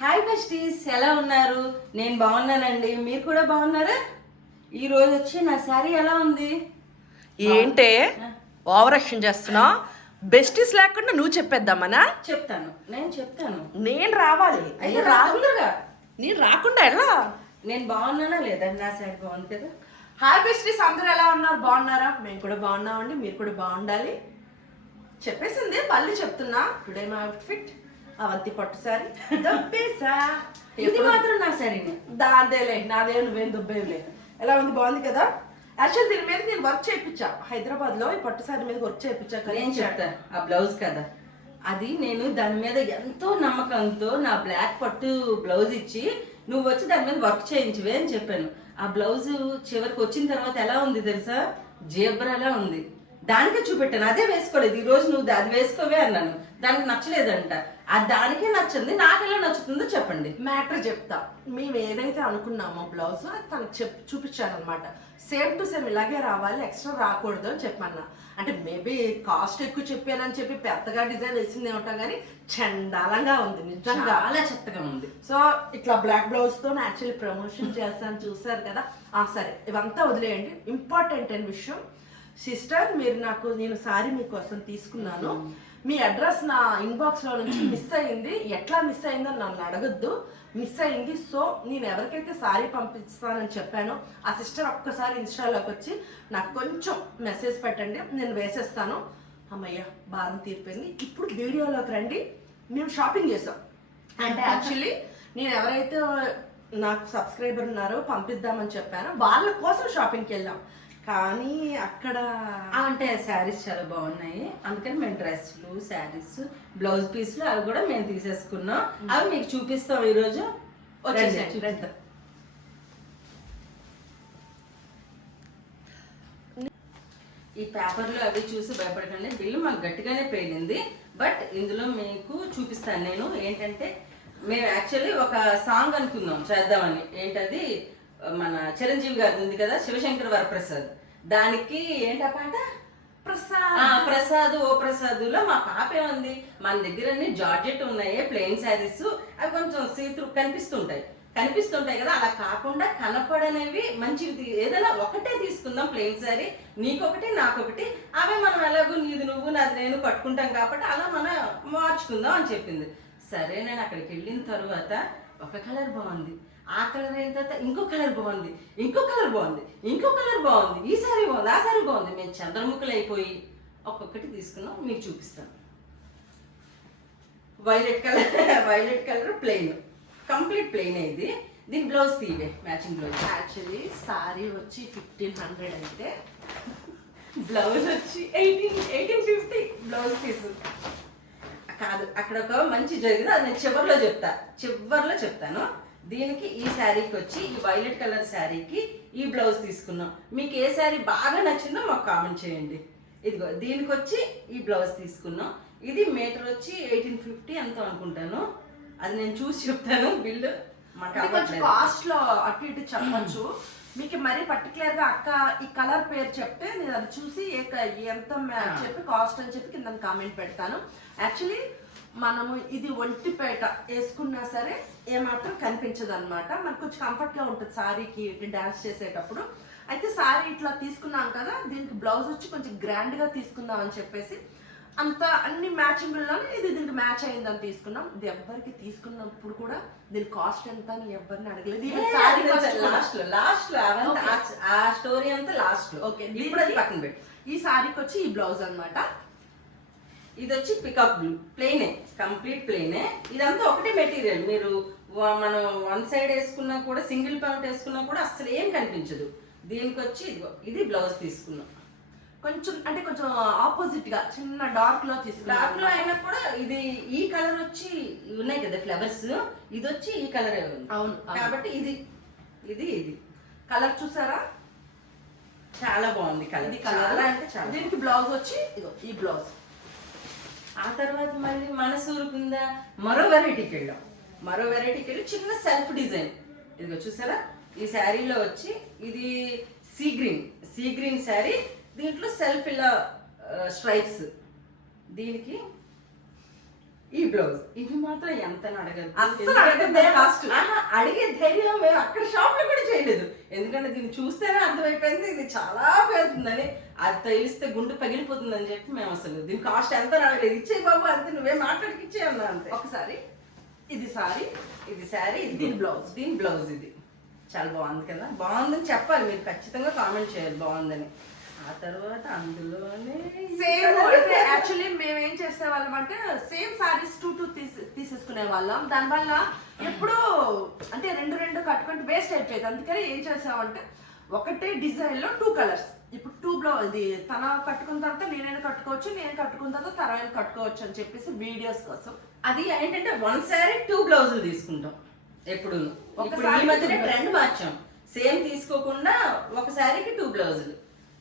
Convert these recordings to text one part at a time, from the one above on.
Hi besties ఎలా ఉన్నారు? నేను బాగున్నానండి. మీరు కూడా బాగున్నారా? ఈ రోజు వచ్చి నా శారీ ఎలా ఉంది? ఏంటే? ఓవర్ యాక్షన్ చేస్తున్నావు బెస్టీస్ లేకుండా నువ్వు చెప్పేద్దామనా? చెప్తాను. నేను చెప్తాను. నేను రావాలి. అయ్యో రాకుండా నేను రాకుండా ఎలా? నేను బాగున్నానా లేదా? నా శారీ బాగుంది కదా. హాయ్ బెస్టీస్ అందరూ ఎలా ఉన్నారు? బాగున్నారా? మేము కూడా బాగున్నామండి. మీరు కూడా బాగుండాలి. చెప్పేసింది మళ్ళీ చెప్తున్నా. టుడే మై అవుట్ఫిట్ అవంతి పట్టు సారీ దొబ్బేసా? ఇది మాత్రం నా శారీనే దాదేలే నాదే నువ్వేం దుబ్బేవులే ఎలా ఉంది? బాగుంది కదా? యాక్చువల్ దీని మీద నేను వర్క్ చేయించా. హైదరాబాద్లో ఈ పట్టు సారీ మీద వర్క్ చేయించా నేను చెప్తా? ఆ బ్లౌజ్ కదా. అది నేను దాని మీద ఎంతో నమ్మకంతో నా బ్లాక్ పట్టు బ్లౌజ్ ఇచ్చి నువ్వు వచ్చి దాని మీద వర్క్ చేయించవే అని చెప్పాను. ఆ బ్లౌజ్ చివరికి వచ్చిన తర్వాత ఎలా ఉంది తెలుసా? జేబ్రాలా ఉంది. దానికే చూపెట్టాను అదే వేసుకోలేదు. ఈ రోజు నువ్వు అది వేసుకోవే అన్నాను. దానికి నచ్చలేదంట. అది దానికే నచ్చింది నాకెలా నచ్చుతుందో చెప్పండి. మ్యాటర్ చెప్తా. మేము ఏదైతే అనుకున్నామో బ్లౌజ్ అది తనకు చెప్ చూపించానమాట సేమ్ టు సేమ్ ఇలాగే రావాలి ఎక్స్ట్రా రాకూడదు అని చెప్పన్నా. అంటే మేబీ కాస్ట్ ఎక్కువ చెప్పానని చెప్పి పెద్దగా డిజైన్ వేసింది ఏమిటో కానీ చండాలంగా ఉంది నిజంగా. చాలా చెత్తగా ఉంది. సో ఇట్లా బ్లాక్ బ్లౌజ్తో యాక్చువల్లీ ప్రమోషన్ చేస్తాను చూసారు కదా. ఆ సరే ఇవంతా వదిలేయండి. ఇంపార్టెంట్ అయిన విషయం సిస్టర్ మీరు నాకు నేను సారీ మీకోసం తీసుకున్నాను. మీ అడ్రస్ నా ఇన్బాక్స్లో నుంచి మిస్ అయింది. ఎట్లా మిస్ అయిందో నన్ను అడగద్దు. మిస్ అయింది. సో నేను ఎవరికైతే సారీ పంపిస్తానని చెప్పానో ఆ సిస్టర్ ఒక్కసారి ఇన్స్టాలోకి వచ్చి నాకు కొంచెం మెసేజ్ పెట్టండి. నేను వేసేస్తాను. అమ్మయ్య బాధ తీరిపోయింది. ఇప్పుడు వీడియోలోకి రండి. మేము షాపింగ్ చేసాం. అంటే యాక్చువల్లీ నేను ఎవరైతే నాకు సబ్స్క్రైబర్ ఉన్నారో పంపిద్దామని చెప్పానో వాళ్ళ కోసం షాపింగ్కి వెళ్ళాం. కానీ అక్కడ అంటే శారీస్ చాలా బాగున్నాయి. అందుకని మేము డ్రెస్లు శారీస్ బ్లౌజ్ పీస్లు అవి కూడా మేము తీసేసుకున్నాం. అవి మీకు చూపిస్తాం ఈరోజు. చూపిస్తాం. ఈ పేపర్లు అవి చూసి భయపడకండి. బిల్లు మాకు గట్టిగానే పేలింది. బట్ ఇందులో మీకు చూపిస్తాను నేను. ఏంటంటే మేము యాక్చువల్లీ ఒక సాంగ్ అనుకున్నాం చేద్దామని. ఏంటది? మన చిరంజీవి గారిది ఉంది కదా శివశంకర్ వరప్రసాద్. దానికి ఏంటా పాట? ప్రసాద్. ఆ ప్రసాద్ ఓ ప్రసాదులో మా పాప ఏముంది? మన దగ్గర అన్ని జార్జెట్ ఉన్నాయి ప్లెయిన్ శారీస్. అవి కొంచెం సీతృ కనిపిస్తుంటాయి. కనిపిస్తుంటాయి కదా అలా కాకుండా కనపడనేవి మంచివి ఏదైనా ఒకటే తీసుకుందాం ప్లెయిన్ శారీ. నీకొకటి నాకొకటి. అవే మనం ఎలాగో నీది నువ్వు నాది నేను కట్టుకుంటాం కాబట్టి అలా మనం మార్చుకుందాం అని చెప్పింది. సరే నేను అక్కడికి వెళ్ళిన తర్వాత ఒక కలర్ బాగుంది. ఆ కలర్ అయిన తర్వాత ఇంకో కలర్ బాగుంది ఇంకో కలర్ బాగుంది ఇంకో కలర్ బాగుంది ఈ సారీ బాగుంది ఆ సారీ బాగుంది. మేము చంద్రముఖులు అయిపోయి ఒక్కొక్కటి తీసుకున్నాం మీకు చూపిస్తాను violet colour violet colour plain complete plain ఇది. దీని బ్లౌజ్ తీవే మ్యాచింగ్ బ్లౌజ్ యాక్చువల్లీ సారీ వచ్చి ఫిఫ్టీన్ హండ్రెడ్ అయితే బ్లౌజ్ వచ్చి eighteen eighteen fifty blouse piece కాదు అక్కడ ఒక మంచి జరిగింది అది నేను చివరిలో చెప్తా చివరిలో చెప్తాను. దీనికి ఈ శారీకి వచ్చి ఈ వైలెట్ కలర్ శారీకి ఈ బ్లౌజ్ తీసుకున్నాం. మీకు ఏ శారీ బాగా నచ్చిందో మాకు కామెంట్ చేయండి. ఇదిగో దీనికి వచ్చి ఈ బ్లౌజ్ తీసుకున్నాం. ఇది మీటర్ వచ్చి ఎయిటీన్ ఫిఫ్టీ ఎంతో అనుకుంటాను. అది నేను చూసి చెప్తాను. బిల్లు కొంచెం. కాస్ట్లో అటు ఇటు చెప్పొచ్చు. మీకు మరీ పర్టికులర్గా అక్క ఈ కలర్ పేరు చెప్తే నేను అది చూసి ఎంత. చెప్పి కాస్ట్ అని చెప్పి కింద కామెంట్ పెడతాను. యాక్చువల్లీ మనము ఇది ఒంటిపేట వేసుకున్నా సరే ఏమాత్రం కనిపించదు అనమాట మనకు కొంచెం కంఫర్ట్గా ఉంటుంది సారీకి డాన్స్ చేసేటప్పుడు. అయితే సారీ ఇట్లా తీసుకున్నాం కదా దీనికి బ్లౌజ్ వచ్చి కొంచెం గ్రాండ్గా తీసుకుందాం అని చెప్పేసి అంత అన్ని మ్యాచింగ్ ఇది దీనికి మ్యాచ్ అయిందని తీసుకున్నాం. ఇది ఎవ్వరికి తీసుకున్నప్పుడు కూడా దీని కాస్ట్ ఎంత అని ఎవరిని అడగలేదు. లాస్ట్లో లాస్ట్లో అవంతా Okay. ఆ- స్టోరీ అంతా లాస్ట్లో. ఓకే ఇప్పుడు పక్కన పెట్టు. ఈ సారీకి వచ్చి ఈ బ్లౌజ్ అన్నమాట. ఇది వచ్చి పికప్ బ్లూ ప్లెయినే కంప్లీట్ ప్లెయినే ఇదంతా ఒకటే మెటీరియల్ మీరు మనం వన్ సైడ్ వేసుకున్నా కూడా సింగిల్ పాయింట్ వేసుకున్నా కూడా అసలు ఏం కనిపించదు. దీనికి వచ్చి ఇదిగో ఇది బ్లౌజ్ తీసుకున్నాం. కొంచెం అంటే కొంచెం ఆపోజిట్గా చిన్న డార్క్లో డార్క్లో అయినా కూడా ఇది ఈ కలర్ వచ్చి ఉన్నాయి కదా ఫ్లవర్స్ ఇది వచ్చి ఈ కలర్ అవును. కాబట్టి ఇది ఇది ఇది. కలర్ చూసారా? చాలా బాగుంది కలర్ ఇది చాలా కలర్ అంటే చాలా దీనికి బ్లౌజ్ వచ్చి ఇగో ఈ బ్లౌజ్ ఆ తర్వాత మళ్ళీ మనసూరు కింద మరో వెరైటీకి వెళ్ళాం. మరో వెరైటీకి వెళ్ళి చిన్న సెల్ఫ్ డిజైన్. ఇదిగో చూసారా? ఈ శారీలో వచ్చి ఇది sea green. Sea green sari దీంట్లో సెల్ఫ్ ఇలా స్ట్రైప్స్. దీనికి ఈ బ్లౌజ్. ఇది మాత్రం ఎంత అడగదు అస్సలు అడగద్దే cost. అడిగే ధైర్యం మేము అక్కడ షాప్లో కూడా చేయలేదు. ఎందుకంటే దీన్ని చూస్తేనే అర్థమైపోయింది. ఇది చాలా పేరుతుందని అది తెలిస్తే గుండు పగిలిపోతుందని చెప్పి మేము అసలు దీని కాస్ట్ ఎంత అడగలేదు. ఇచ్చే బాబు అంతే. నువ్వే మాట్లాడికి ఇచ్చే అన్నా అంతే. ఒకసారి ఇది సారీ ఇది ఇది దీని బ్లౌజ్. దీని బ్లౌజ్ ఇది. చాలా బాగుంది కదా. బాగుందని చెప్పాలి. మీరు ఖచ్చితంగా కామెంట్ చేయాలి బాగుందని. ఆ తర్వాత అందులోనే సేమ్ యాక్చువల్లీ మేము ఏం చేసేవాళ్ళం అంటే సేమ్ సారీస్ టూ టూ తీసి తీసేసుకునే వాళ్ళం దానివల్ల ఎప్పుడు అంటే రెండు రెండు కట్టుకుంటే వేస్ట్ అయిపోయేది. అందుకని ఏం చేసామంటే ఒకటే డిజైన్లో టూ కలర్స్ ఇప్పుడు టూ బ్లౌ ఇది తన కట్టుకున్న తర్వాత నేనైనా కట్టుకోవచ్చు నేను కట్టుకున్న తర్వాత తన కట్టుకోవచ్చు అని చెప్పేసి వీడియోస్ కోసం. అది ఏంటంటే వన్ శారీ టూ బ్లౌజులు తీసుకుంటాం ఎప్పుడు ఈ మధ్యనే ట్రెండ్ మార్చాం. సేమ్ తీసుకోకుండా ఒక శారీకి టూ బ్లౌజులు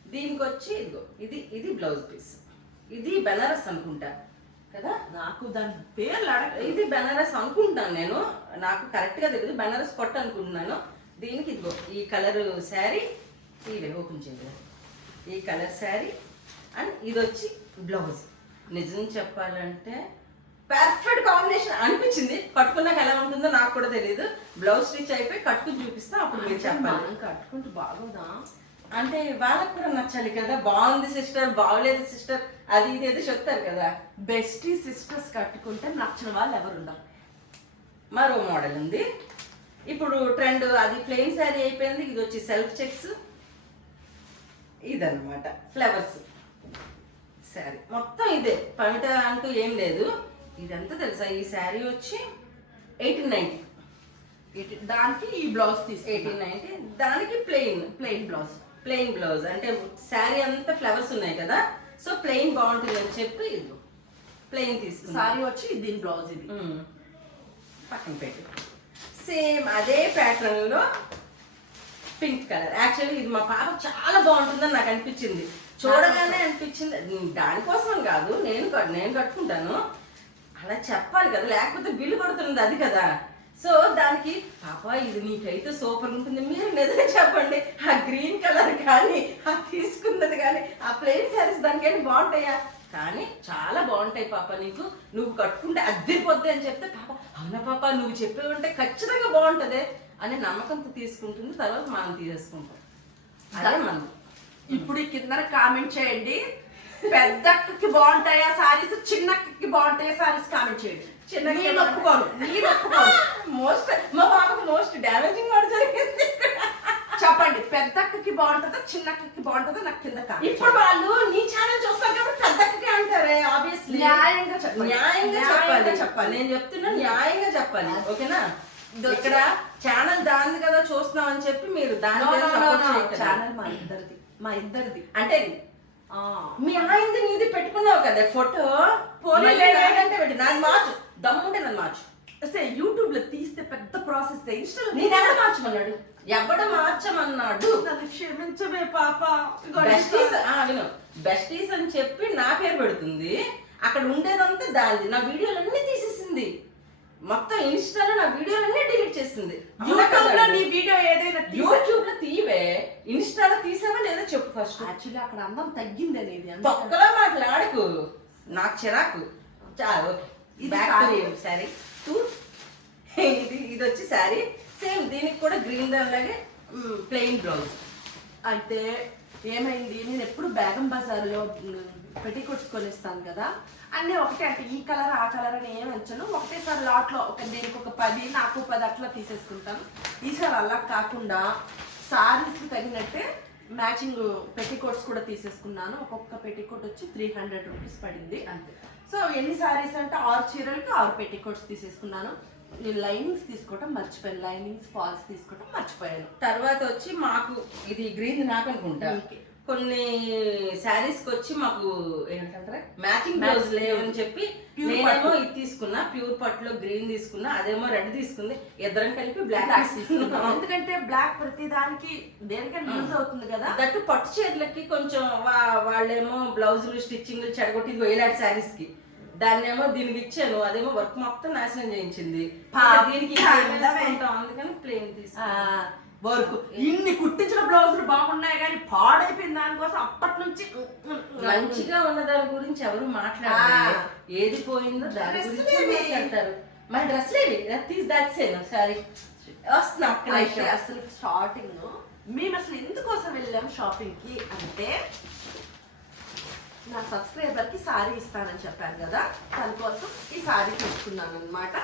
దీనికి వచ్చి ఇదిగో ఇది ఇది బ్లౌజ్ పీస్. ఇది బెనారస్ అనుకుంటా. కదా? నాకు దాని పేర్లు అడగ ఇది బెనారస్ అనుకుంటాను నేను. నాకు కరెక్ట్గా తెలియదు బెనారస్ కొట్ట అనుకుంటున్నాను. దీనికి ఇదిగో ఈ కలర్ శారీ ఇవే ఓపెన్ చేయలేదు ఈ కలర్ శారీ అండ్ ఇది వచ్చి బ్లౌజ్. నిజం చెప్పాలంటే పర్ఫెక్ట్ కాంబినేషన్ అనిపించింది. కట్టుకున్నాక ఎలా ఉంటుందో నాకు కూడా తెలియదు బ్లౌజ్ స్టిచ్ అయిపోయి కట్టుకుని చూపిస్తా అప్పుడు మీరు చెప్పాలి. కట్టుకుంటే బాగోదా? అంటే వాళ్ళకు కూడా నచ్చాలి కదా. బాగుంది సిస్టర్ బాగలేదు సిస్టర్ అది ఇది ఏదో చెప్తారు కదా. బెస్టీ సిస్టర్స్ కట్టుకుంటే నచ్చిన వాళ్ళు ఎవరు ఉండరు మరో మోడల్ ఉంది. ఇప్పుడు ట్రెండ్ అది ప్లెయిన్ శారీ అయిపోయింది. ఇది వచ్చి సెల్ఫ్ చెక్స్ ఇదన్నమాట. ఫ్లవర్స్ శారీ మొత్తం ఇదే. పమిట అంటూ ఏం లేదు. ఇదంతా తెలుసా? ఈ శారీ వచ్చి ఎయిటీన్ నైన్టీ ఇటు- దానికి ఈ బ్లౌజ్ తీసి ఎయిటీన్ నైన్టీ దానికి plain plain blouse plain blouse. అంటే శారీ అంతా ఫ్లవర్స్ ఉన్నాయి కదా సో ప్లెయిన్ బాగుంటుంది అని చెప్పి ఇది ప్లెయిన్ తీసుకున్నా సారీ వచ్చి దీని బ్లౌజ్ ఇది. పక్కన పెట్టు. సేమ్ అదే ప్యాటర్న్లో పింక్ కలర్. యాక్చువల్లీ ఇది మా పాప చాలా బాగుంటుందని నాకు అనిపించింది. చూడగానే అనిపించింది. దానికోసం కాదు నేను నేను కట్టుకుంటాను. అలా చెప్పాలి కదా లేకపోతే బిల్లు కొడుతున్నది అది కదా. సో దానికి పాప ఇది నీకైతే సూపర్ ఉంటుంది. మీరు నిజంగా చెప్పండి ఆ గ్రీన్ కలర్ కానీ ఆ తీసుకున్నది కానీ ఆ ప్లెయిన్ శారీస్ దానికైనా బాగుంటాయా? కానీ చాలా బాగుంటాయి పాప నీకు. నువ్వు కట్టుకుంటే అద్దరిపోద్ది అని చెప్తే పాప అవునా పాప? నువ్వు చెప్పే ఉంటే ఖచ్చితంగా బాగుంటదే అనే నమ్మకంతో తీసుకుంటుంది. తర్వాత మనం తీసేసుకుంటాం. అదే మనం. ఇప్పుడు ఈ కింద కామెంట్ చేయండి. పెద్ద అక్కకి బాగుంటాయా సారీస్ చిన్న అక్కకి బాగుంటాయా సారీస్ కామెంట్ చేయండి. చిన్న నేను ఒప్పుకోను నేను ఒప్పుకోను మోస్ట్ మా పాపకు మోస్ట్ డ్యామేజింగ్ మాట జరిగింది. చెప్పండి పెద్ద అక్కకి బాగుంటుందా చిన్న అక్కకి బాగుంటుందా నాకు కింద కామెంట్ ఇప్పుడు వాళ్ళు నీ ఛానల్ చూస్తారు కాబట్టి పెద్దక్కకే అంటారే ఆబ్వియస్లీ న్యాయంగా చెప్పాలి. న్యాయంగా చెప్పాలి చెప్పాలి. నేను చెప్తున్నా న్యాయంగా చెప్పాలి ఓకేనా? ఇది ఇక్కడ ఛానల్ దాన్ని కదా చూస్తున్నాం అని చెప్పి మీరు దాని చేయకండి. ఛానల్ మా ఇద్దరిది. మా ఇద్దరిది. అంటే ఆ. మీ ఆయనది నీది పెట్టుకున్నావు కదా ఫోటో పోనీ మళ్ళీ లేదా? ఏంటంటే పెట్టి. నాది మార్చు దమ్ముంటే నన్ను మార్చు. అసలు యూట్యూబ్లో తీస్తే పెద్ద ప్రాసెస్ ఇన్స్టాలో నేనెక్కడ మార్చమన్నాడు? ఎవడ మార్చమన్నాడు? నన్ను క్షమించవే పాప. బెస్టీస్ విను. బెస్టీస్ అని చెప్పి నా పేరు పెడుతుంది. అక్కడ ఉండేదంతా దానిది. నా వీడియోలన్నీ తీసేసింది. మొత్తం ఇన్స్టాలో నా వీడియోలన్నీ డిలీట్ చేసింది. యూట్యూబ్లో నీ వీడియో ఏదైనా యూట్యూబ్లో తీవే. ఇన్స్టాలో తీసావా లేదా చెప్పు ఫస్ట్. యాక్చువల్లీ అక్కడ అందం తగ్గింది అనేది. తొక్కలో మాట్లాడకు. నాకు చిరాకు. చాలా. Okay back. To sari two. ఇది ఇది వచ్చి శారీ సేమ్ దీనికి కూడా గ్రీన్ దానిలాగే ప్లెయిన్ బ్లౌజ్ అయితే ఏమైంది? నేను ఎప్పుడు బేగం బజార్లో పెట్టి కొట్టుకొనిస్తాను కదా. అన్నీ ఒకటే అంటే ఈ కలర్ ఆ కలర్ అని ఏం ఉంచను ఒకటేసారి లాట్లో ఒక దీనికి ఒక పది నాకు పది అట్లా తీసేసుకుంటాను. ఈసారి అలా కాకుండా సారీస్కి తగినట్టే మ్యాచింగ్ పెట్టికోట్స్ కూడా తీసేసుకున్నాను. ఒక్కొక్క పెట్టికోట్ వచ్చి త్రీ హండ్రెడ్ రూపీస్ పడింది. అంతే. సో ఎన్ని సారీస్ అంటే ఆరు చీరలకి ఆరు పెట్టికోట్స్ తీసేసుకున్నాను. నేను లైనింగ్స్ తీసుకోవటం మర్చిపోయాను. లైనింగ్స్ ఫాల్స్ తీసుకోవటం మర్చిపోయాను. తర్వాత వచ్చి మాకు ఇది గ్రీన్ నాకు అనుకుంటా. నీకే. కొన్ని శారీస్కి వచ్చి మాకు ఏంటంటారా? మ్యాచింగ్ బ్లౌజ్ లేవని చెప్పి నేనేమో. ఇది తీసుకున్నా ప్యూర్ పట్టులో గ్రీన్ తీసుకున్నా అదేమో రెడ్ తీసుకుంది. ఇద్దరం కలిపి బ్లాక్ తీసుకున్నాం. ఎందుకంటే బ్లాక్ ప్రతి దానికి దేనికైనా యూజ్ అవుతుంది కదా. దట్టు పట్టు చీరలకి కొంచెం వాళ్ళేమో బ్లౌజులు స్టిచ్చింగ్ చెడగొట్టి ఇదిగో ఇలాంటి శారీస్కి. దాన్నేమో దీనికి ఇచ్చాను అదేమో వర్క్ మొత్తం నాశనం చేయించింది. దీనికి అందుకని ప్లేన్ తీసుకు వర్క్ ఇన్ని కుట్టించిన బ్లౌజులు బాగున్నాయి కానీ పాడైపోయిన దానికోసం అప్పటి నుంచి మంచిగా ఉన్న దాని గురించి ఎవరు మాట్లాడరు. ఏది పోయిందో దాని గురించి. మాట్లాడతారు. మన డ్రెస్ లేవి తీసి దాచేను సారీ వస్తున్నా. అసలు స్టార్టింగ్ మేము అసలు ఎందుకోసం వెళ్ళాం షాపింగ్కి అంటే నా సబ్స్క్రైబర్కి సారీ ఇస్తానని చెప్పాను కదా దానికోసం ఈ సారీ తీసుకున్నాను అనమాట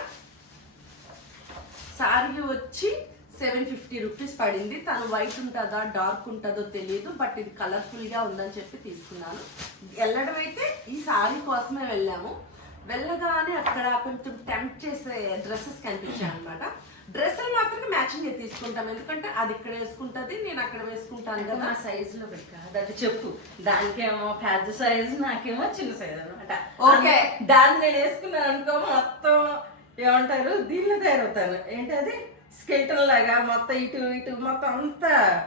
సారీ వచ్చి సెవెన్ ఫిఫ్టీ రూపీస్ పడింది. తను వైట్ ఉంటుందా డార్క్ ఉంటుందో తెలియదు బట్ ఇది కలర్ఫుల్గా ఉందని చెప్పి తీసుకున్నాను. వెళ్ళడం అయితే ఈ సారీ కోసమే వెళ్ళాము. వెళ్ళగానే అక్కడ కొంచెం టెంప్ట్ చేసే డ్రెస్సెస్ కనిపించాయి అనమాట డ్రెస్సులు మాత్రమే మ్యాచింగ్ తీసుకుంటాం. ఎందుకంటే అది ఇక్కడ వేసుకుంటది నేను అక్కడ వేసుకుంటాను కదా. నా సైజ్లో పెట్టా అది చెప్పు. దానికేమో పెద్ద సైజ్ నాకేమో చిన్న సైజ్ అనమాట ఓకే. దాన్ని నేను వేసుకున్నాను అనుకో మొత్తం ఏమంటారు దీనిలో తయారవుతాను. ఏంటి అది? స్కెల్టన్ లాగా మొత్తం ఇటు ఇటు మొత్తం అంతా.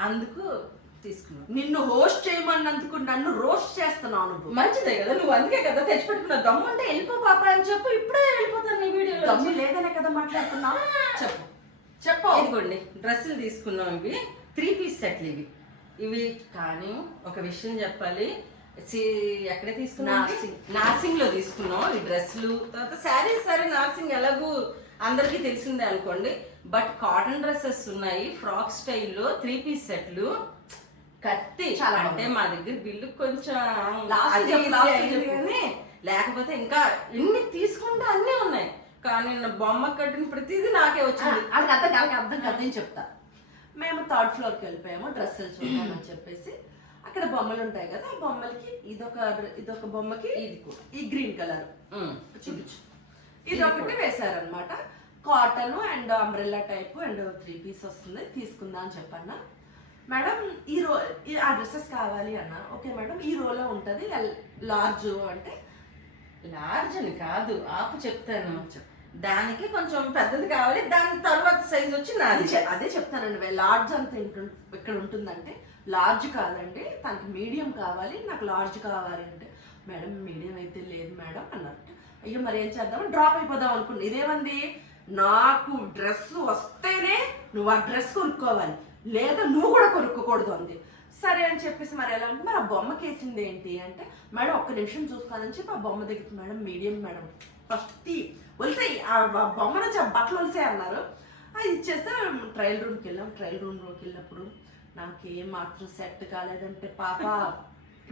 అందుకు తీసుకున్నాను నిన్ను హోస్ట్ చేయమన్నందుకు నన్ను రోస్ట్ చేస్తున్నావు నువ్వు. మంచిదే కదా నువ్వు అందుకే కదా తెచ్చిపెట్టుకున్న దమ్ము అంటే వెళ్ళిపో పాప అని చెప్పు ఇప్పుడే వెళ్ళిపోతాను నీ వీడియోలో. దమ్ము లేదనే కదా మాట్లాడుతున్నావు? చెప్పు. చెప్పు. ఇదిగోండి డ్రెస్సులు తీసుకున్నాం ఇవి. త్రీ పీస్ సెట్లు ఇవి. ఇవి కానీ ఒక విషయం చెప్పాలి. సి- ఎక్కడ తీసుకున్నాం నార్సింగ్. లో తీసుకున్నాం ఈ డ్రెస్సులు. తర్వాత శారీ సరే నార్సింగ్ ఎలాగూ అందరికీ తెలిసిందే అనుకోండి. బట్ కాటన్ డ్రెస్సెస్ ఉన్నాయి ఫ్రాక్ స్టైల్లో త్రీ పీస్ సెట్లు కత్తి చాలా అంటే మా దగ్గర బిల్లు కొంచెం లేకపోతే ఇంకా ఎన్ని తీసుకుంటే అన్నీ ఉన్నాయి. కానీ నా బొమ్మ కట్టిన ప్రతిదీ నాకే వచ్చింది. అది అర్థం కాదు అర్థం కాదు నేను చెప్తా. మేము థర్డ్ ఫ్లోర్కి వెళ్ళిపోయాము డ్రెస్సులు చూద్దామని చెప్పేసి. అక్కడ బొమ్మలు ఉంటాయి కదా ఆ బొమ్మలకి ఇదొక ఇదొక బొమ్మకి ఇది కూడా. ఈ గ్రీన్ కలర్. చూపించు. ఇది ఒకటి వేశారనమాట cotton and umbrella type and three piece వస్తుంది తీసుకుందా అని చెప్పన్నా. మేడం ఈ రో ఈ ఆ డ్రెస్సెస్ కావాలి అన్న ఓకే మేడం ఈ రోలో ఉంటుంది లార్జ్ అంటే లార్జ్ అని కాదు ఆపు చెప్తాను. దానికి కొంచెం పెద్దది కావాలి దాని తర్వాత సైజ్ వచ్చి నాది. అదే చెప్తానండి లార్జ్ అంత ఇక్కడ ఉంటుందంటే లార్జ్ కాదండి తనకి మీడియం కావాలి నాకు లార్జ్ కావాలి అంటే మేడం మీడియం అయితే లేదు మేడం అన్నారు అయ్యో మరి ఏం చేద్దాం? డ్రాప్ అయిపోదాం అనుకున్నా. ఇదేమంది? నాకు డ్రెస్ వస్తేనే నువ్వు ఆ డ్రెస్ కొనుక్కోవాలి. లేదా నువ్వు కూడా కొనుక్కోకూడదు అంది. సరే అని చెప్పేసి మరి ఎలా అంటే మరి ఆ బొమ్మకి వేసింది ఏంటి? అంటే మేడం ఒక్క నిమిషం చూసుకోవాలని చెప్పి ఆ బొమ్మ దగ్గర మేడం మీడియం మేడం. ఫస్ట్ తీ వలిసేయి ఆ బొమ్మ నుంచి ఆ బట్టలు వలిసే అన్నారు. అది ఇచ్చేస్తే ట్రయల్ రూమ్కి వెళ్ళాం. ట్రయల్ రూమ్లోకి వెళ్ళినప్పుడు నాకేం మాత్రం సెట్ కాలేదంటే పాప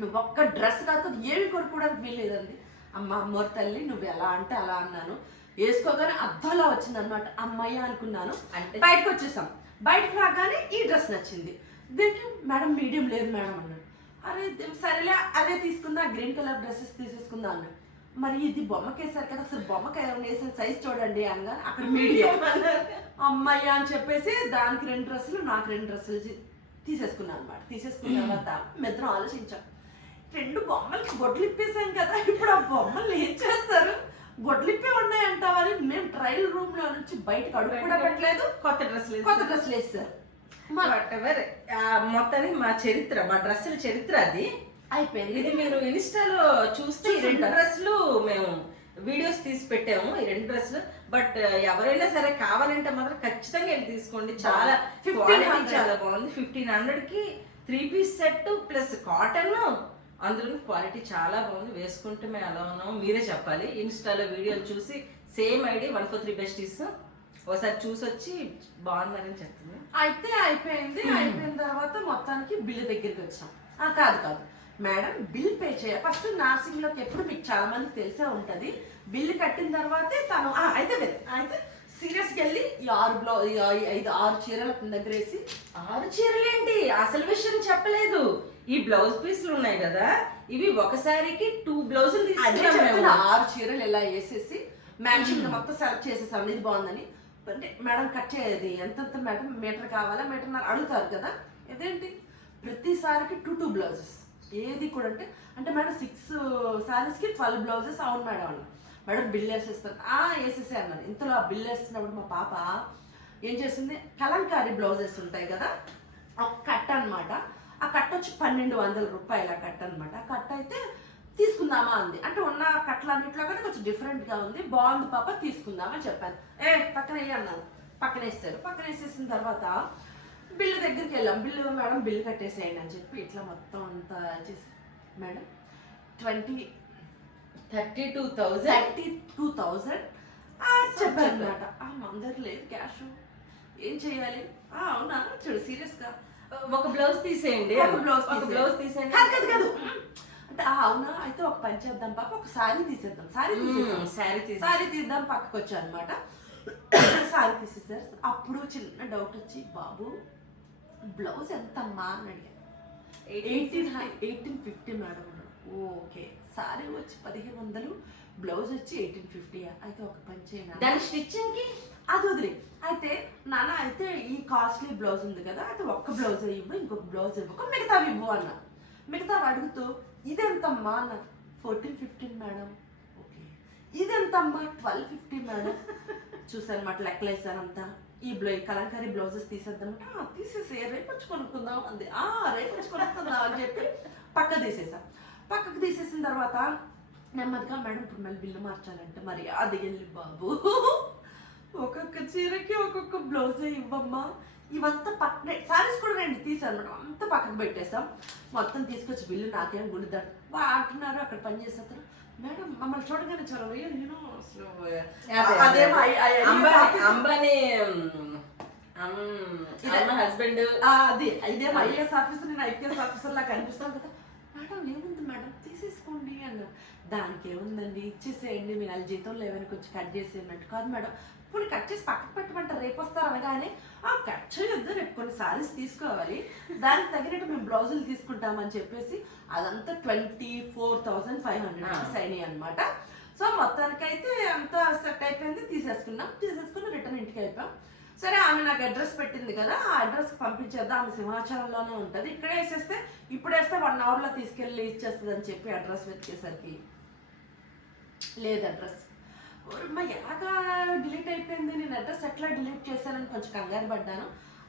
నువ్వు ఒక్క డ్రెస్ కాదు కదా ఏమి కొనుక్కోవడానికి వీల్లేదండి. అమ్మ అమ్మోరు తల్లి నువ్వు ఎలా అంటే అలా అన్నాను. వేసుకోగానే అద్దంలా వచ్చింది అనమాట అమ్మాయి అనుకున్నాను. అంటే- బయటకు వచ్చేసాం. బయటకు రాగానే ఈ డ్రెస్ నచ్చింది. దీనికి? మేడం మీడియం లేదు మేడం అన్నాడు. అరే సరేలే అదే తీసుకుందా గ్రీన్ కలర్ డ్రెస్సెస్ తీసేసుకుందా అన్నాడు. మరి ఇది బొమ్మకేసారు కదా అసలు బొమ్మకి వేసిన సైజ్ చూడండి అనగానే అక్కడ మీడియం అమ్మాయి అని చెప్పేసి దానికి రెండు డ్రెస్సులు నాకు రెండు డ్రెస్సులు తీసేసుకున్నాను అనమాట తీసేసుకున్న తర్వాత మెద్దరం ఆలోచించాం. రెండు బొమ్మలకి గొడ్లు ఇప్పేసాం కదా ఇప్పుడు ఆ బొమ్మలు ఏం చేస్తారు? గొడ్లు ఇప్పే ఉన్నాయంటావని మేము ట్రయల్ రూమ్లో నుంచి బయటకు అడుగు కూడా పెట్టలేదు. కొత్త డ్రెస్సులు కొత్త డ్రెస్సులు వేస్తారు వాటెవర్ మొత్తానికి మా చరిత్ర మా డ్రెస్సుల చరిత్ర అది. అయిపోయింది. ఇది మీరు ఇన్స్టాలో చూస్తే ఈ రెండు. డ్రెస్సులు మేము వీడియోస్ తీసి పెట్టాము ఈ రెండు డ్రెస్సులు. బట్ ఎవరైనా సరే కావాలంటే మాత్రం ఖచ్చితంగా వెళ్ళి తీసుకోండి. చాలా. క్వాలిటీ 1500. చాలా బాగుంది. ఫిఫ్టీన్ హండ్రెడ్కి three piece set plus cotton అందులో క్వాలిటీ చాలా బాగుంది. వేసుకుంటే మేము ఎలా ఉన్నామో మీరే చెప్పాలి. ఇన్స్టాలో వీడియోలు చూసి same ID one four three besties ఒకసారి చూసి వచ్చి బాగున్నారని చెప్తుంది అయితే అయిపోయింది. అయిపోయిన తర్వాత మొత్తానికి బిల్లు దగ్గరికి వచ్చాం. ఆ, కాదు కాదు. మేడం బిల్ పే చేయ ఫస్ట్ నర్సింగ్లోకి ఎప్పుడు మీకు చాలా మంది తెలిసే ఉంటది. బిల్లు కట్టిన తర్వాతే తను అయితే. అయితే సీరియస్గా వెళ్ళి ఈ ఆరు బ్లౌ ఐదు ఆరు చీరలు దగ్గర వేసి ఆరు చీరలేంటి? అసలు విషయం చెప్పలేదు. ఈ బ్లౌజ్ పీస్లు ఉన్నాయి కదా ఇవి ఒక శారీకి టూ బ్లౌజులు తీసుకున్నాం ఆరు చీరలు ఇలా వేసేసి మ్యాచింగ్ మొత్తం సెలెక్ట్ చేసేసాను ఇది బాగుందని. అంటే మేడం కట్ చేయది ఎంతెంత మేడం మీటర్ కావాలా మీటర్ అడుగుతారు కదా. ఇదేంటి? ప్రతిసారికి టూ టూ బ్లౌజెస్. ఏది కూడా అంటే అంటే మేడం సిక్స్ సారీస్కి ట్వెల్వ్ బ్లౌజెస్ అవును మేడం అన్న. మేడం బిల్ వేసేస్తాను ఆ వేసేసే అన్నాను ఇంతలో ఆ బిల్ వేస్తున్నప్పుడు మా పాప ఏం చేసింది? కలంకారీ బ్లౌజెస్ ఉంటాయి కదా ఒక కట్ అన్నమాట. ఆ కట్ వచ్చి పన్నెండు వందల రూపాయల కట్ అన్నమాట. ఆ కట్ అయితే తీసుకుందామా అంది. అంటే ఉన్న కట్లన్నింటిలో కానీ కొంచెం డిఫరెంట్గా ఉంది. బాగుంది పాప తీసుకుందామా చెప్పాను. ఏ పక్కన వేయి అన్నాను. పక్కన వేస్తారు. పక్కన వేసేసిన తర్వాత బిల్లు దగ్గరికి వెళ్ళాం. బిల్లు మేడం బిల్లు కట్టేసేయండి అని చెప్పి ఇట్లా మొత్తం అంతా చేసి madam twenty thirty two thousand? Thirty two thousand? చెప్పారు అనమాట అందరు లేదు క్యాష్. ఏం చేయాలి? అవునా? చూడు సీరియస్గా. ఒక బ్లౌజ్ తీసేయండి ఒక బ్లౌజ్ ఒక బ్లౌజ్ తీసేయండి. కాదు కాదు కాదు. అంటే అవునా? అయితే ఒక పని చేద్దాం పాప ఒక సారీ తీసేద్దాం. సారీ తీసేద్దాం శారీ తీసే సారీ తీద్దాం పక్కకు వచ్చా అనమాట సారీ తీసేసారు. అప్పుడు చిన్న డౌట్ వచ్చి బాబు బ్లౌజ్ ఎంతమ్మా? అని అడిగాను eighteen eighteen fifty madam. Okay. Sari వచ్చి పదిహేను వందలు. బ్లౌజ్ వచ్చి ఎయిటీన్ ఫిఫ్టీ అయితే ఒక పని చేయనా దాని స్టిచ్చింగ్కి అది వదిలి. అయితే నాన్న అయితే ఈ కాస్ట్లీ బ్లౌజ్ ఉంది కదా అయితే ఒక్క బ్లౌజ్ ఇవ్వు ఇంకొక బ్లౌజ్ ఇవ్వకు మిగతావి ఇవ్వు అన్న. మిగతావి అడుగుతూ ఇదెంతమ్మా? అన్న. Fourteen fifteen madam. Okay. ఇదెంతమ్మా? Twelve fifty madam. చూసాను మాట లెక్కలేసాను అంతా. ఈ బ్లౌ కలంకారీ బ్లౌజెస్ తీసేద్దామంటే "ఆ, తీసేసి రేపు వచ్చి కొనుక్కుందాం అంది. ఆ రేపు వచ్చి కొనుక్కుందాం అని చెప్పి పక్క తీసేసా. పక్కకు తీసేసిన తర్వాత నెమ్మదిగా మేడం ఇప్పుడు మళ్ళీ బిల్లు మార్చాలంటే మరి అది వెళ్ళి బాబు. ఒక్కొక్క చీరకి ఒక్కొక్క బ్లౌజ్ ఇవ్వమ్మా. ఇవంతా పక్కనే సారీస్ కూడా రెండు తీసాను మేడం అంతా పక్కకు పెట్టేసాం మొత్తం తీసుకొచ్చి బిల్లు నాకేం గుడిదాడు బా అంటున్నారు అక్కడ పని చేసేస్తారు. మేడం మమ్మల్ని చూడగానే చాలా రియల్ యూనో అసలు అంబానీ హస్బెండ్ అది ఇదేమో ఐఏఎస్ ఆఫీసర్ నేను ఐపీఎస్ ఆఫీసర్ లా కనిపిస్తాను కదా. మేడం ఏముంది మేడం? తీసేసుకోండి అన్నారు. దానికి ఏముందండి ఇచ్చేసేయండి మీ నెల జీతం లేవని కొంచెం కట్ చేసేయన్నట్టు కాదు మేడం ఇప్పుడు కట్ చేసి పక్కకు పెట్టమంటారు రేపు వస్తారు అనగానే ఆ కట్ చేయొద్దు రేపు కొన్ని సారీస్ తీసుకోవాలి. దానికి తగినట్టు మేము బ్లౌజులు తీసుకుంటామని చెప్పేసి అదంతా twenty four thousand five hundred అయినాయి అనమాట సో మొత్తానికైతే అంతా సెట్ అయిపోయింది. తీసేసుకున్నాం. తీసేసుకుని రిటర్న్ ఇంటికి అయిపోయాం. సరే ఆమె నాకు అడ్రస్ పెట్టింది కదా ఆ అడ్రస్ పంపించేద్దాం. ఆమె సింహాచలంలోనే ఉంటుంది. ఇక్కడే వేసేస్తే ఇప్పుడు వేస్తే వన్ అవర్లో తీసుకెళ్ళి ఇచ్చేస్తుంది అని చెప్పి అడ్రస్ వెతికేసరికి లేదు అడ్రస్. మా ఎలాగా డిలీట్ అయిపోయింది? నేను అడ్రస్ ఎట్లా డిలీట్ చేశానని కొంచెం కంగారు పడ్డాను.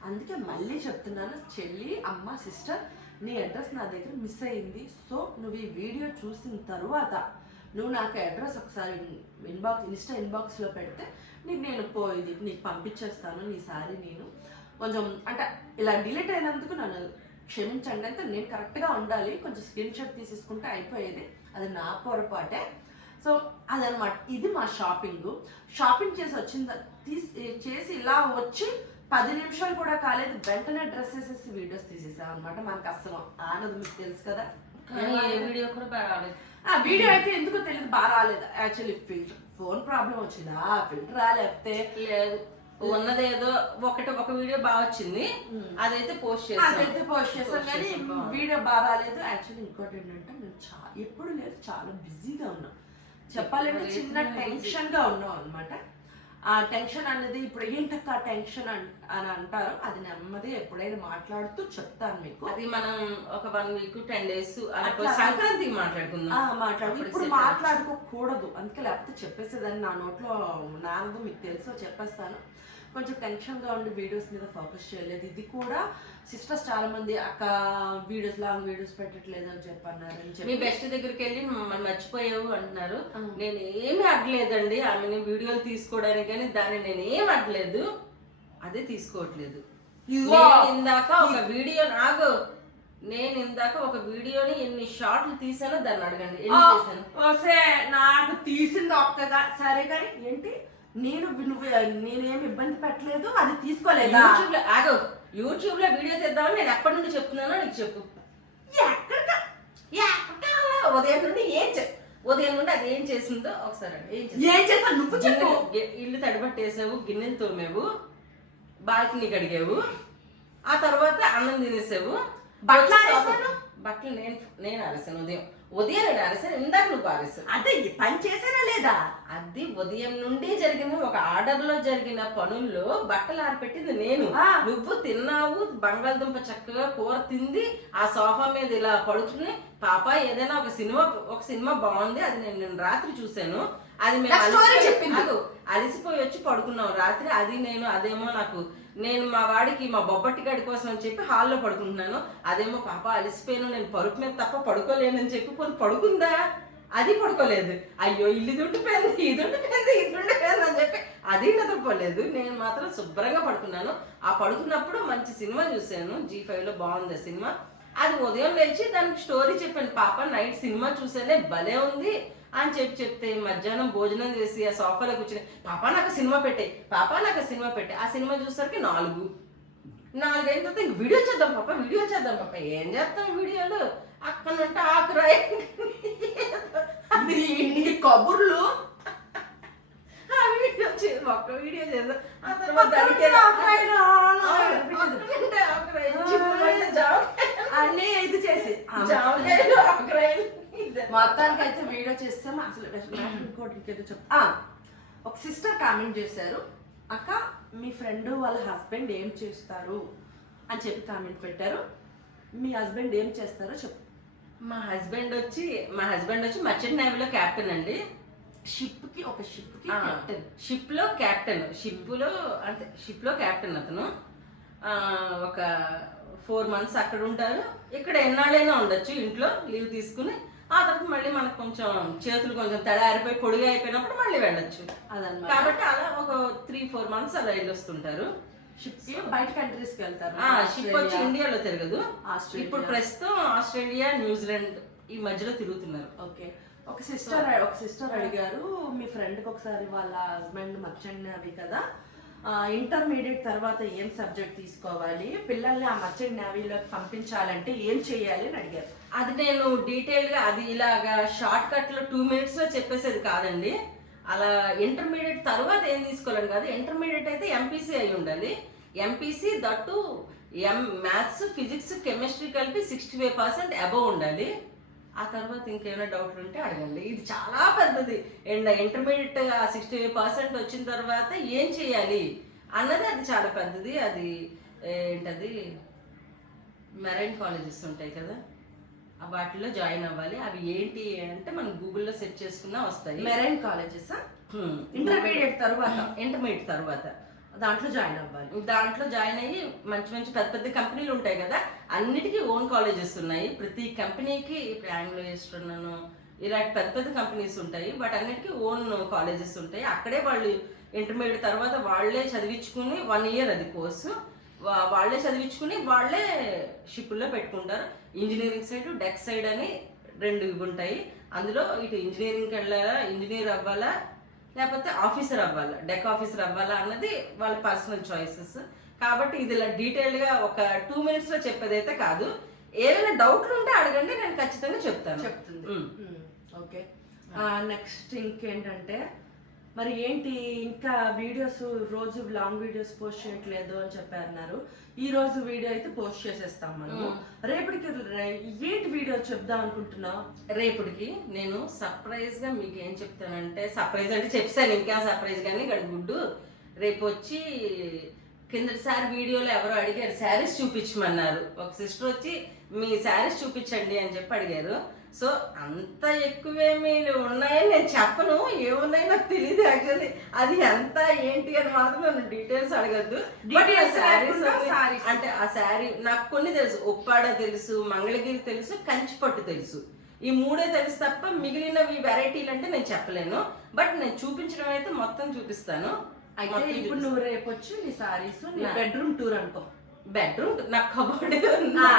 అందుకే మళ్ళీ చెప్తున్నాను చెల్లి అమ్మ సిస్టర్ నీ అడ్రస్ నా దగ్గర మిస్ అయింది సో నువ్వు ఈ వీడియో చూసిన తర్వాత నువ్వు నాకు అడ్రస్ ఒకసారి ఇన్బాక్స్ ఇన్స్టా ఇన్బాక్స్లో పెడితే నీకు నేను పో ఇది నీకు పంపించేస్తాను నీ సారీ నేను. కొంచెం అంటే ఇలా డిలీట్ అయినందుకు నన్ను క్షమించండి అయితే నేను కరెక్ట్గా ఉండాలి. కొంచెం స్క్రీన్ షాట్ తీసేసుకుంటే అయిపోయేది. అది నా పొరపాటే. సో అదనమాట ఇది మా షాపింగ్. షాపింగ్ చేసి వచ్చిన తీసి చేసి ఇలా వచ్చి పది నిమిషాలు కూడా కాలేదు. వెంటనే డ్రెస్ వేసేసి వీడియోస్ తీసేసాం అనమాట మనకు అసలు ఆనదు మీకు తెలుసు కదా. వీడియో కూడా బాగా రాలేదు. ఆ వీడియో అయితే ఎందుకో తెలియదు బాగా రాలేదు. యాక్చువల్లీ ఫిల్టర్ ఫోన్ ప్రాబ్లం వచ్చిందా? ఫిల్టర్ రాలేకపోతే లేదు. ఉన్నదేదో ఒకటి ఒక వీడియో బాగా వచ్చింది. అదైతే పోస్ట్ చేసాను అదైతే పోస్ట్ చేసాం కానీ వీడియో బాగా రాలేదు. యాక్చువల్లీ ఇంకోటి ఏంటంటే మేము చా ఎప్పుడు లేదు చాలా బిజీగా ఉన్నాం. చెప్పాలంటే చిన్న టెన్షన్గా ఉన్నాం అనమాట ఆ టెన్షన్ అనేది ఇప్పుడు ఏంటక్క టెన్షన్ అని అంటారు అది నెమ్మది ఎప్పుడైనా మాట్లాడుతూ చెప్తాను మీకు. అది మనం ఒక వన్ వీక్ టెన్ డేస్ అట్లా. సంక్రాంతికి మాట్లాడుకుందాం. మాట్లాడు. ఇప్పుడు మాట్లాడుకోకూడదు. అందుకే లేకపోతే చెప్పేసేదాన్ని నా నోట్లో నానదు మీకు తెలుసో చెప్పేస్తాను. కొంచెం టెన్షన్గా ఉండి వీడియోస్ మీద ఫోకస్ చేయలేదు. ఇది కూడా సిస్టర్స్ చాలా మంది అక్క వీడియోస్ లాంగ్ వీడియోస్ పెట్టట్లేదు అని చెప్పన్నారని మీ బెస్ట్ దగ్గరికి వెళ్ళి మమ్మల్ని మర్చిపోయావు అంటున్నారు. నేను ఏమి అడ్డలేదండి ఆమెని వీడియోలు తీసుకోవడానికి కానీ దాన్ని నేను ఏం అడ్డలేదు అదే తీసుకోవట్లేదు. ఇందాక ఒక వీడియో నాకు నేను ఇందాక ఒక వీడియోని ఎన్ని షార్ట్లు తీసానో దాన్ని అడగండి. నాకు తీసింది ఒక్కగా. సరే కానీ ఏంటి? నేను నువ్వు నేనేం ఇబ్బంది పెట్టలేదు అది తీసుకోలేదా? యూట్యూబ్లో ఆగో. యూట్యూబ్లో వీడియో తీద్దామని నేను ఎప్పటి నుండి చెప్తున్నానో నీకు చెప్పు. ఉదయం నుండి ఏం చె ఉదయం నుండి అది ఏం చేసిందో ఒకసారి. ఏం చేస్తా నువ్వు చెప్పు. ఇల్లు తడిపట్టేసావు గిన్నెలు తోమేవు బాల్కనీ కడిగావు ఆ తర్వాత అన్నం తినేసావు. బట్టలు? బట్టలు నేను నేను ఆరేసాను ఉదయం. ఉదయం ఆరేసాను ఇందాక నువ్వు ఆరేసావు అదే ఈ పని చేసానా లేదా? అది ఉదయం నుండి జరిగిన ఒక ఆర్డర్లో జరిగిన పనుల్లో బట్టలు ఆరిపెట్టింది నేను. నువ్వు తిన్నావు బంగాళదుంప చక్కగా కూర తింది ఆ సోఫా మీద ఇలా పడుకుని పాప ఏదైనా ఒక సినిమా ఒక సినిమా బాగుంది అది నేను నేను రాత్రి చూశాను. అది మేము చెప్పింది. అలసిపోయి వచ్చి పడుకున్నాం. రాత్రి అది నేను అదేమో నాకు నేను మా వాడికి మా బొబ్బట్టి గడి కోసం అని చెప్పి హాల్లో పడుకుంటున్నాను. అదేమో పాప అలసిపోయాను నేను పరుపు మీద తప్ప పడుకోలేనని చెప్పి పోనీ పడుకుందా? అది పడుకోలేదు. అయ్యో ఇల్లు దుండిపోయింది ఇది ఉండిపోయింది ఇది ఉండిపోయింది అని చెప్పి అది నిద్రపోలేదు. నేను మాత్రం శుభ్రంగా పడుకున్నాను. ఆ పడుకున్నప్పుడు మంచి సినిమా చూశాను. జీ లో బాగుంది సినిమా. అది ఉదయం లేచి దానికి స్టోరీ చెప్పాను. పాప నైట్ సినిమా చూసానే భలే ఉంది. అని చెప్పి చెప్తే మధ్యాహ్నం భోజనం చేసి ఆ సోఫాలో కూర్చుని పాప నాకు సినిమా పెట్టే పాప నాకు సినిమా పెట్టే ఆ సినిమా చూసరికి నాలుగు. నాలుగైన తర్వాత ఇంక వీడియో చేద్దాం పాప వీడియో చేద్దాం పాప. ఏం చేస్తాం వీడియోలు? అక్కడ నుండి ఆకురాయి ఇన్ని కబుర్లు? ఆ వీడియో ఒక్క వీడియో చేద్దాం. ఆ తర్వాత దానికి జామకాయ. అన్నీ ఇది చేసి ఇదే. మొత్తానికి అయితే వీడియో చేస్తాం. అసలు ఇంకోటి చెప్ ఆ, ఒక సిస్టర్ కామెంట్ చేశారు. అక్క మీ ఫ్రెండ్ వాళ్ళ హస్బెండ్ ఏం చేస్తారు? అని చెప్పి కామెంట్ పెట్టారు. మీ హస్బెండ్ ఏం చేస్తారో చెప్పు. మా హస్బెండ్ వచ్చి మా హస్బెండ్ వచ్చి మర్చెంట్ నేవీలో క్యాప్టెన్ అండి. షిప్కి ఒక షిప్కి కెప్టెన్ షిప్లో క్యాప్టెన్. షిప్లో అంటే షిప్లో క్యాప్టెన్ అతను. ఒక ఫోర్ మంత్స్ అక్కడ ఉంటారు. ఇక్కడ ఎన్నాళ్ళైనా ఉండొచ్చు. ఇంట్లో లీవ్ తీసుకుని ఆ తర్వాత మళ్ళీ మనకు కొంచెం చేతులు కొంచెం తడారిపోయి పొడిగా అయిపోయినప్పుడు మళ్ళీ వెళ్ళొచ్చు. అదనమాట కాబట్టి అలా ఒక త్రీ ఫోర్ మంత్స్ అలా వెళ్ళొస్తుంటారు. షిప్ బయట కంట్రీస్కి వెళ్తారు. షిప్ వచ్చి. ఇండియాలో తిరగదు. ఇప్పుడు ప్రస్తుతం ఆస్ట్రేలియా న్యూజిలాండ్ ఈ మధ్యలో తిరుగుతున్నారు. ఓకే. ఒక సిస్టర్ ఒక సిస్టర్ అడిగారు మీ ఫ్రెండ్కి ఒకసారి వాళ్ళ హస్బెండ్ మర్చెంట్ నేవీ కదా. ఇంటర్మీడియట్ తర్వాత ఏం సబ్జెక్ట్ తీసుకోవాలి? పిల్లల్ని ఆ మర్చెంట్ నేవీలోకి పంపించాలంటే ఏం చేయాలి అని అడిగారు. అది నేను డీటెయిల్గా అది ఇలాగా షార్ట్ కట్లో టూ మినిట్స్లో చెప్పేసేది కాదండి. అలా ఇంటర్మీడియట్ తర్వాత ఏం తీసుకోవాలని కాదు ఇంటర్మీడియట్ అయితే ఎంపీసీ అయి ఉండాలి. MPC that M maths physics chemistry కలిపి సిక్స్టీ ఫైవ్ పర్సెంట్ అబవ్ ఉండాలి. ఆ తర్వాత ఇంకేమైనా డౌట్లు ఉంటే అడగండి. ఇది చాలా పెద్దది. అండ్ ఇంటర్మీడియట్ సిక్స్టీ పర్సెంట్ వచ్చిన తర్వాత ఏం చేయాలి? అన్నది అది చాలా పెద్దది. అది ఏంటది? మెరైన్ కాలేజెస్ ఉంటాయి కదా. వాటిలో జాయిన్ అవ్వాలి. అవి ఏంటి అంటే మనం గూగుల్లో సెర్చ్ చేసుకున్నా వస్తాయి. Marine colleges? ఇంటర్మీడియట్ తర్వాత. ఇంటర్మీడియట్ తర్వాత. దాంట్లో జాయిన్ అవ్వాలి. దాంట్లో జాయిన్ అయ్యి మంచి మంచి పెద్ద పెద్ద కంపెనీలు ఉంటాయి కదా అన్నిటికీ ఓన్ కాలేజెస్ ఉన్నాయి. ప్రతి కంపెనీకి ఇప్పుడు ఉన్నాను ఇలాంటి పెద్ద పెద్ద కంపెనీస్ ఉంటాయి బట్ అన్నిటికీ ఓన్ కాలేజెస్ ఉంటాయి. అక్కడే వాళ్ళు ఇంటర్మీడియట్ తర్వాత వాళ్ళే చదివించుకుని వన్ ఇయర్ అది కోర్సు. వా- వాళ్ళే చదివించుకుని వాళ్ళే షిప్పుల్లో పెట్టుకుంటారు. ఇంజనీరింగ్ సైడ్ డెక్ సైడ్ అని రెండు ఇవి ఉంటాయి. అందులో ఇటు ఇంజనీరింగ్కి వెళ్ళాలా ఇంజనీర్ అవ్వాలా లేకపోతే ఆఫీసర్ అవ్వాలా డెక్ ఆఫీసర్ అవ్వాలా అన్నది వాళ్ళ పర్సనల్ చాయిసెస్. కాబట్టి ఇది ఇలా డీటెయిల్గా ఒక టూ మినిట్స్లో చెప్పేదైతే కాదు. ఏమైనా డౌట్లు ఉంటే అడగండి నేను ఖచ్చితంగా చెప్తాను. చెప్తుంది. ఓకే. నెక్స్ట్ ఇంకేంటంటే మరి ఏంటి ఇంకా వీడియోస్ రోజు లాంగ్ వీడియోస్ పోస్ట్ చేయట్లేదు అని చెప్పారన్నారు ఈ రోజు వీడియో అయితే పోస్ట్ చేసేస్తాం మనం. రేపటికి ఏంటి వీడియో చెప్దాం అనుకుంటున్నావు? రేపుడికి నేను సర్ప్రైజ్గా మీకు ఏం చెప్తానంటే సర్ప్రైజ్ అంటే చెప్పాను ఇంకా సర్ప్రైజ్ కానీ ఇక్కడ గుడ్డు. రేపు వచ్చి కిందటిసారి వీడియోలో ఎవరో అడిగారు శారీస్ చూపించమన్నారు. ఒక సిస్టర్ వచ్చి మీ శారీస్ చూపించండి అని చెప్పి అడిగారు. సో అంత ఎక్కువేమీ ఉన్నాయని నేను చెప్పను. ఏమున్నాయి నాకు తెలియదు యాక్చువల్లీ. అది ఎంత ఏంటి అని మాత్రం నన్ను డీటెయిల్స్ అడగద్దు. But Details saris. అంటే ఆ శారీ నాకు కొన్ని తెలుసు. ఉప్పాడ తెలుసు మంగళగిరి తెలుసు కంచిపట్టు తెలుసు. ఈ మూడే తెలుసు తప్ప మిగిలినవి వెరైటీలు అంటే నేను చెప్పలేను. బట్ నేను చూపించడం అయితే మొత్తం చూపిస్తాను. అయితే ఇప్పుడు. నువ్వు రేపు వచ్చి నీ సారీస్ నా- బెడ్రూమ్ టూర్ అనుకో. బెడ్రూమ్ నా కబోర్డ్ నా.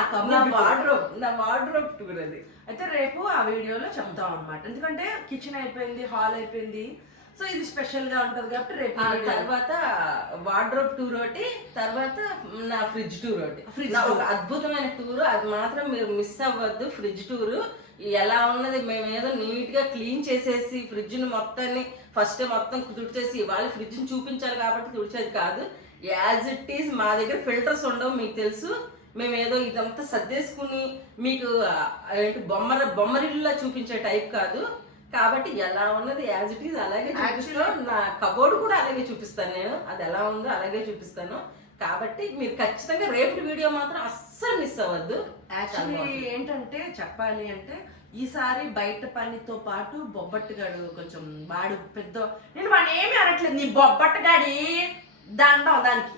వార్డ్రోబ్ నా వార్డ్రోబ్ టూర్ అది అయితే రేపు ఆ వీడియోలో చెప్తాం అన్నమాట. ఎందుకంటే కిచెన్ అయిపోయింది హాల్ అయిపోయింది. సో ఇది స్పెషల్గా ఉంటది కాబట్టి రేపు తర్వాత వార్డ్రోబ్ టూర్ ఒకటి తర్వాత నా ఫ్రిడ్జ్ టూర్ ఒకటి. tour. ఒక అద్భుతమైన టూర్ అది మాత్రం మీరు మిస్ అవ్వద్దు. ఫ్రిడ్జ్ టూర్ ఎలా ఉన్నది? మేము ఏదో నీట్గా క్లీన్ చేసేసి ఫ్రిడ్జ్ని మొత్తాన్ని ఫస్ట్ మొత్తం తుడిచేసి ఇవాళ ఫ్రిడ్జ్ని చూపించాలి కాబట్టి తుడిచేది కాదు. యాజ్ ఇట్ ఈస్ మా దగ్గర ఫిల్టర్స్ ఉండవు మీకు తెలుసు. మేము ఏదో ఇదంతా సర్దేసుకుని మీకు ఏంటి బొమ్మర బొమ్మరిల్లా చూపించే టైప్ కాదు. కాబట్టి ఎలా ఉన్నది యాజ్ ఇట్ ఈస్ అలాగే చూపిస్తాను. నా కబోర్డ్ కూడా అలాగే చూపిస్తాను నేను. అది ఎలా ఉందో అలాగే చూపిస్తాను. కాబట్టి మీరు ఖచ్చితంగా రేపటి వీడియో మాత్రం అస్సలు మిస్ అవ్వద్దు. యాక్చువల్లీ ఏంటంటే చెప్పాలి అంటే ఈసారి బయట పనితో పాటు బొబ్బట్టుగాడు కొంచెం వాడు పెద్ద నేను వాడిని ఏమీ అనట్లేదు నీ బొబ్బట్టుగాడి దండం దానికి.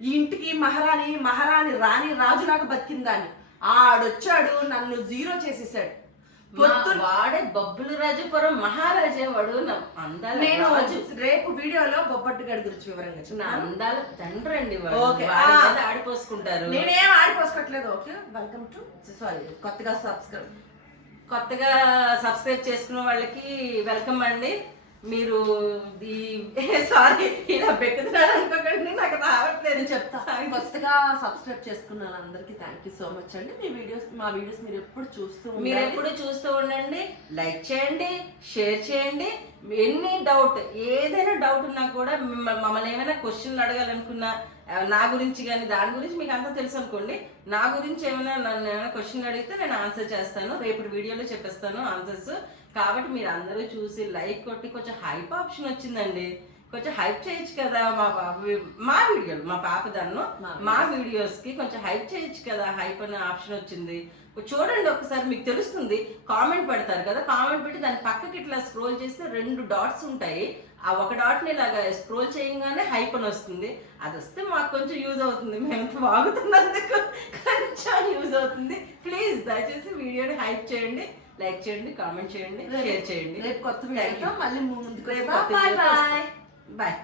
ఈ ఇంటికి మహారాణి మహారాణి రాణి రాజులాగా బతికిందాన్ని ఆడొచ్చాడు నన్ను జీరో చేసేసాడు. వాడే బొబ్బులు రాజపురం మహారాజే వాడు నేను. రేపు వీడియోలో బొబ్బట్టుగాడి గురించి వివరంగా నా చెప్తాను అందాల తండ్రి అండి ఆడిపోసుకుంటారు. నేనేం ఆడిపోసుకోవట్లేదు ఓకే? వెల్కమ్ టు సారీ కొత్తగా సబ్స్క్రైబ్ కొత్తగా సబ్స్క్రైబ్ చేసుకున్న వాళ్ళకి వెల్కమ్ అండి. మీరు ఈ సారీ ఇలా పెక్కుతున్నాడు అనుకోకండి నాకు రావట్లేదు చెప్తా. కొత్తగా సబ్స్క్రైబ్ చేసుకున్న వాళ్ళందరికీ థ్యాంక్ యూ సో మచ్ అండి. మీ వీడియోస్ మా వీడియోస్ మీరు ఎప్పుడు చూస్తూ మీరు. ఎప్పుడు చూస్తూ ఉండండి లైక్ చేయండి షేర్ చేయండి. ఎన్ని డౌట్ ఏదైనా డౌట్ ఉన్నా కూడా మిమ్మ- మమ్మల్ని ఏమైనా క్వశ్చన్లు అడగాలనుకున్నా నా గురించి కానీ దాని గురించి మీకు అంతా తెలుసు అనుకోండి. నా గురించి ఏమైనా నన్ను ఏమైనా క్వశ్చన్ అడిగితే నేను ఆన్సర్ చేస్తాను. రేపు వీడియోలో చెప్పేస్తాను ఆన్సర్స్ కాబట్టి మీరు అందరూ చూసి లైక్ కొట్టి కొంచెం హైప్ ఆప్షన్ వచ్చిందండి. కొంచెం హైప్ చేయొచ్చు కదా మా పాప మా వీడియోలు మా పాప దాన్ని మా మా వీడియోస్కి కొంచెం హైప్ చేయొచ్చు కదా హైప్ అనే ఆప్షన్ వచ్చింది. చూడండి ఒకసారి మీకు తెలుస్తుంది కామెంట్ పెడతారు కదా కామెంట్ పెట్టి దాని పక్కకి ఇట్లా స్క్రోల్ చేస్తే రెండు డాట్స్ ఉంటాయి. ఆ ఒక డాట్ని ఇలాగా స్క్రోల్ చేయగానే హైప్ అని వస్తుంది. అది వస్తే మాకు కొంచెం యూజ్ అవుతుంది. మేము వాగుతున్నందుకు కొంచెం యూజ్ అవుతుంది. ప్లీజ్ దయచేసి వీడియోని హైప్ చేయండి. లైక్ చేయండి కామెంట్ చేయండి షేర్ చేయండి. రేపు కొత్త వీడియోతో మళ్ళీ ముందుకు బాయ్. బాయ్.